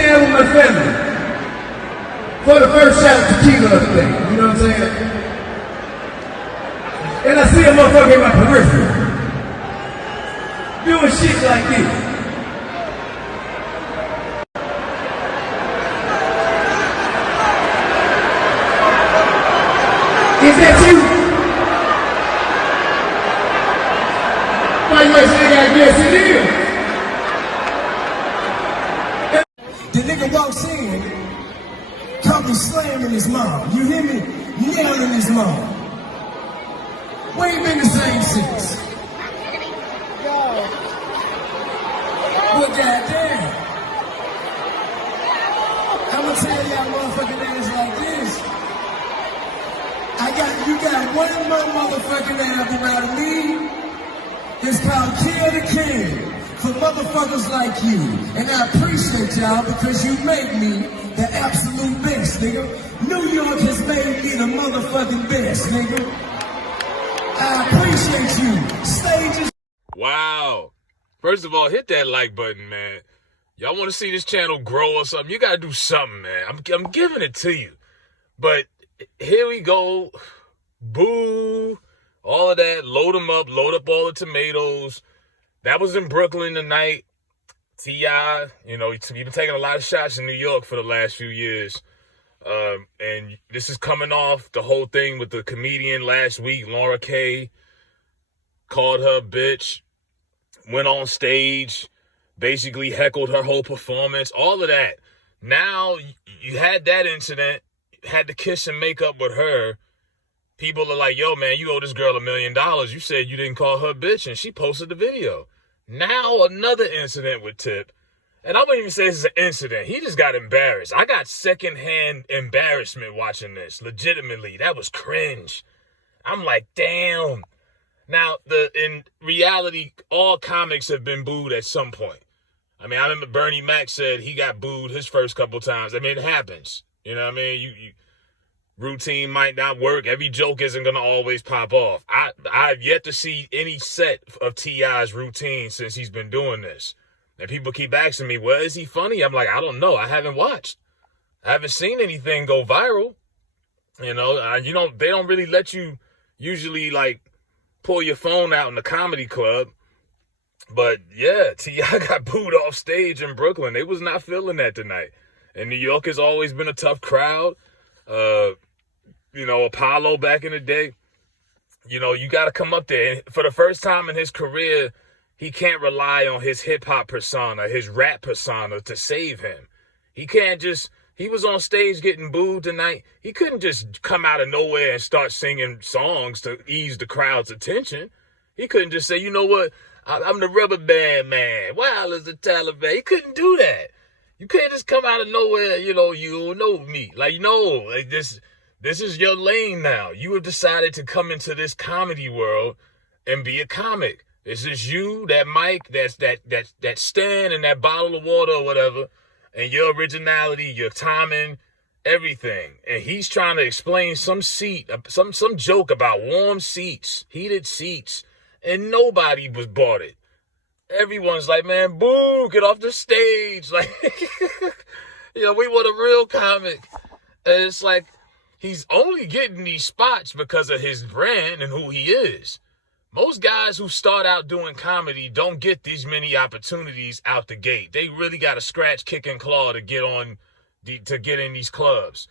stand with my family for the first shot of tequila of the day. You know what I'm saying? And I see a motherfucker in my periphery doing shit like this. Is that you? Why you ain't say that? Yes, it is. The nigga walks in, come slamming his mom. You hear me? Nailing his mom. We ain't been the same since. Well, goddamn. I'ma tell y'all motherfucking ass like this. You got one more motherfucking album out of me. It's called Kill the King for motherfuckers like you. And I appreciate y'all because you make me the absolute best, nigga. New York has made me the motherfucking best, nigga. I appreciate you. Stages. Wow. First of all, hit that like button, man. Y'all want to see this channel grow or something? You got to do something, man. I'm giving it to you. But here we go. Boo. All of that. Load them up. Load up all the tomatoes. That was in Brooklyn tonight. T.I., you know, he's been taking a lot of shots in New York for the last few years. And this is coming off the whole thing with the comedian last week, Laura Kay. Called her a bitch. Went on stage. Basically heckled her whole performance. All of that. Now, you had that incident. Had to kiss and make up with her. People are like, yo, man, you owe this girl $1 million. You said you didn't call her a bitch, and she posted the video. Now another incident with Tip. And I wouldn't even say this is an incident. He just got embarrassed. I got secondhand embarrassment watching this. Legitimately. That was cringe. I'm like, damn. Now, in reality, all comics have been booed at some point. I mean, I remember Bernie Mac said he got booed his first couple times. I mean, it happens. You know what I mean? You routine might not work. Every joke isn't going to always pop off. I've yet to see any set of T.I.'s routine since he's been doing this. And people keep asking me, well, is he funny? I'm like, I don't know. I haven't watched. I haven't seen anything go viral. You know, they don't really let you usually, like, pull your phone out in the comedy club. But, yeah, T.I. got booed off stage in Brooklyn. They was not feeling that tonight. And New York has always been a tough crowd. You know, Apollo back in the day, you know, you got to come up there. And for the first time in his career, he can't rely on his hip-hop persona, his rap persona to save him. He can't just, he was on stage getting booed tonight. He couldn't just come out of nowhere and start singing songs to ease the crowd's attention. He couldn't just say, you know what, I'm the rubber band man. Wild as the Taliban. He couldn't do that. You can't just come out of nowhere, you know, you don't know me. Like, no, like this is your lane now. You have decided to come into this comedy world and be a comic. This is you, that mic, that stand and that bottle of water or whatever, and your originality, your timing, everything. And he's trying to explain some joke about warm seats, heated seats, and nobody was bought it. Everyone's like, man, boo, get off the stage. Like, you know, we want a real comic. And it's like, he's only getting these spots because of his brand and who he is. Most guys who start out doing comedy don't get these many opportunities out the gate. They really got to scratch, kick, and claw to get in these clubs.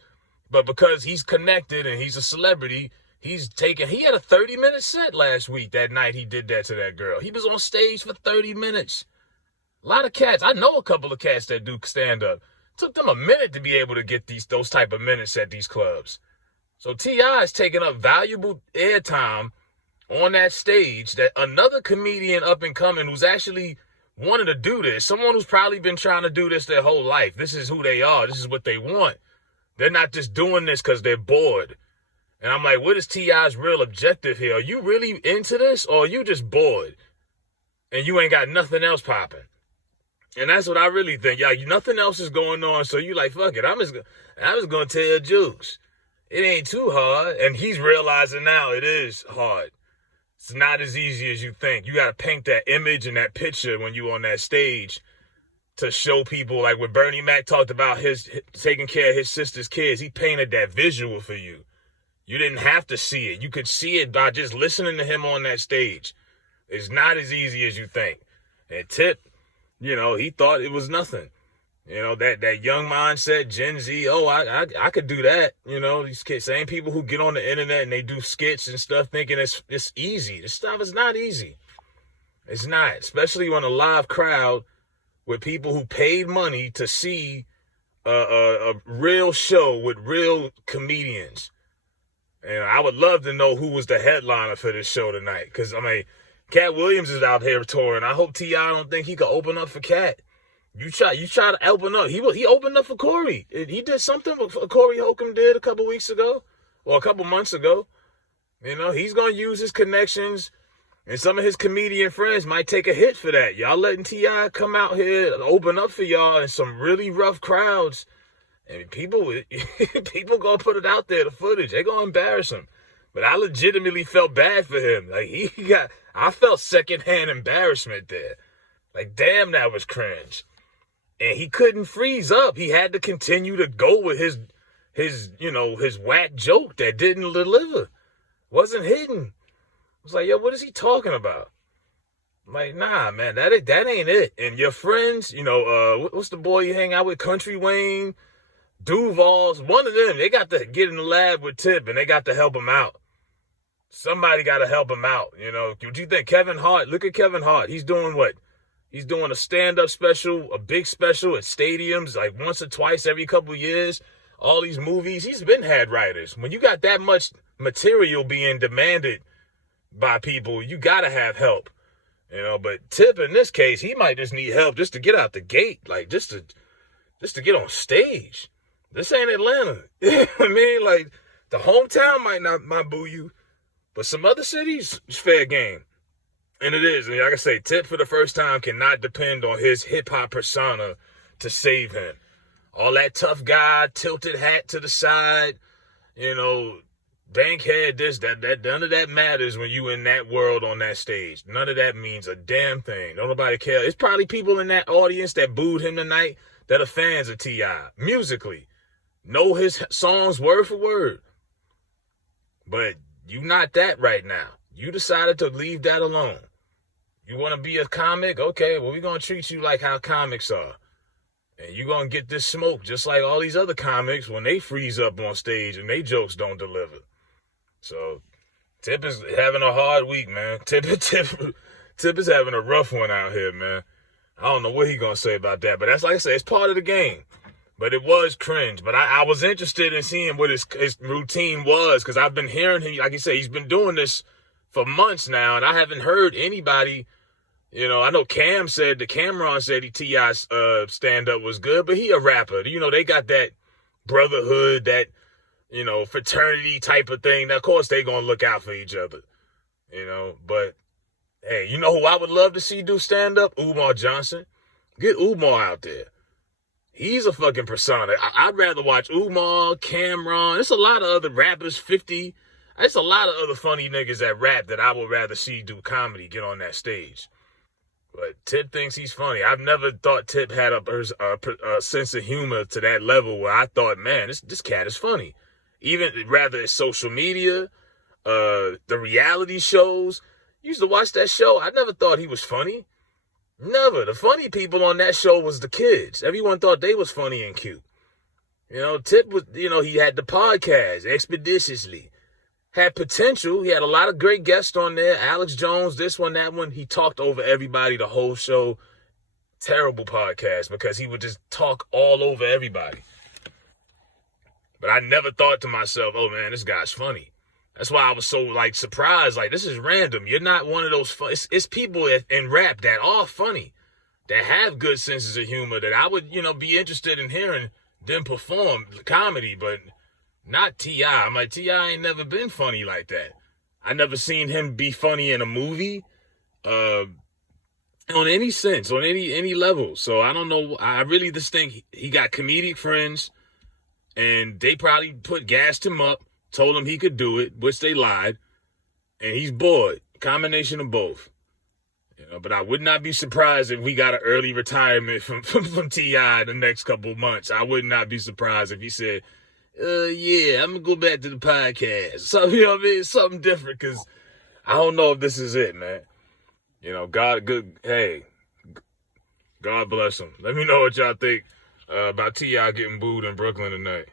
But because he's connected and he's a celebrity, he had a 30-minute set last week that night he did that to that girl. He was on stage for 30 minutes. A lot of cats, I know a couple of cats that do stand-up. Took them a minute to be able to get those type of minutes at these clubs. So T.I. is taking up valuable airtime on that stage that another comedian up and coming who's actually wanted to do this, someone who's probably been trying to do this their whole life. This is who they are. This is what they want. They're not just doing this because they're bored. And I'm like, what is T.I.'s real objective here? Are you really into this or are you just bored and you ain't got nothing else popping? And that's what I really think. Yeah, nothing else is going on, so you like, fuck it. I'm just going to tell jokes. It ain't too hard. And he's realizing now it is hard. It's not as easy as you think. You got to paint that image and that picture when you on that stage to show people, like when Bernie Mac talked about his taking care of his sister's kids, he painted that visual for you. You didn't have to see it. You could see it by just listening to him on that stage. It's not as easy as you think. And Tip, he thought it was nothing. That young mindset, Gen Z, I could do that. These kids, same people who get on the internet and they do skits and stuff thinking it's easy. This stuff is not easy. It's not, especially on a live crowd with people who paid money to see a real show with real comedians. And I would love to know who was the headliner for this show tonight. Because, Cat Williams is out here touring. I hope T.I. don't think he could open up for Cat. You try to open up. He opened up for Corey. He did something what Corey Holcomb did a couple weeks ago. Or a couple months ago. He's going to use his connections. And some of his comedian friends might take a hit for that. Y'all letting T.I. come out here and open up for y'all in some really rough crowds. And people gonna put it out there, the footage. They gonna embarrass him. But I legitimately felt bad for him. Like, I felt secondhand embarrassment there. Like, damn, that was cringe. And he couldn't freeze up. He had to continue to go with his whack joke that didn't deliver. Wasn't hidden. I was like, yo, what is he talking about? I'm like, nah, man, that ain't it. And your friends, what's the boy you hang out with? Country Wayne, Duval's, one of them, they got to get in the lab with Tip and they got to help him out. Somebody got to help him out. What do you think? Kevin Hart, look at Kevin Hart. He's doing what? He's doing a stand-up special, a big special at stadiums, like once or twice every couple of years. All these movies, he's been had writers. When you got that much material being demanded by people, you got to have help. But Tip, in this case, he might just need help just to get out the gate, like just to get on stage. This ain't Atlanta. Like, the hometown might boo you, but some other cities, it's fair game. And it is. And like I say, Tip for the first time cannot depend on his hip-hop persona to save him. All that tough guy, tilted hat to the side, bank head, this, that, none of that matters when you in that world on that stage. None of that means a damn thing. Don't nobody care. It's probably people in that audience that booed him tonight that are fans of T.I. musically. Know his songs word for word. But you not that right now. You decided to leave that alone. You want to be a comic? Okay, well, we're going to treat you like how comics are. And you're going to get this smoke just like all these other comics when they freeze up on stage and they jokes don't deliver. So, Tip is having a hard week, man. Tip is having a rough one out here, man. I don't know what he going to say about that. But that's, like I said, it's part of the game. But it was cringe. But I was interested in seeing what his routine was, because I've been hearing him, like you said, he's been doing this for months now, and I haven't heard anybody, I know Cameron said T.I.'s stand-up was good, but he a rapper. They got that brotherhood, that, fraternity type of thing. Now, of course, they gonna look out for each other, But, hey, you know who I would love to see do stand-up? Umar Johnson. Get Umar out there. He's a fucking persona. I'd rather watch Umar, Cameron. There's a lot of other rappers, 50. There's a lot of other funny niggas that rap that I would rather see do comedy, get on that stage. But Tip thinks he's funny. I've never thought Tip had a sense of humor to that level where I thought, man, this cat is funny. Even rather it's social media, the reality shows. Used to watch that show. I never thought he was funny. Never. The funny people on that show was the kids. Everyone thought they was funny and cute. Tip was, he had the podcast, Expeditiously. Had potential. He had a lot of great guests on there. Alex Jones, this one, that one. He talked over everybody the whole show. Terrible podcast because he would just talk all over everybody. But I never thought to myself, oh, man, this guy's funny. That's why I was so, surprised. This is random. You're not one of those it's people in rap that are funny, that have good senses of humor, that I would, be interested in hearing them perform comedy, but not T.I. I'm like, T.I. ain't never been funny like that. I never seen him be funny in a movie, on any sense, on any level. So I don't know. I really just think he got comedic friends, and they probably gassed him up, told him he could do it, which they lied, and he's bored. Combination of both. But I would not be surprised if we got an early retirement from T.I. in the next couple of months. I would not be surprised if he said, yeah, I'm going to go back to the podcast. So, you know what I mean? Something different, because I don't know if this is it, man. God bless him. Let me know what y'all think about T.I. getting booed in Brooklyn tonight.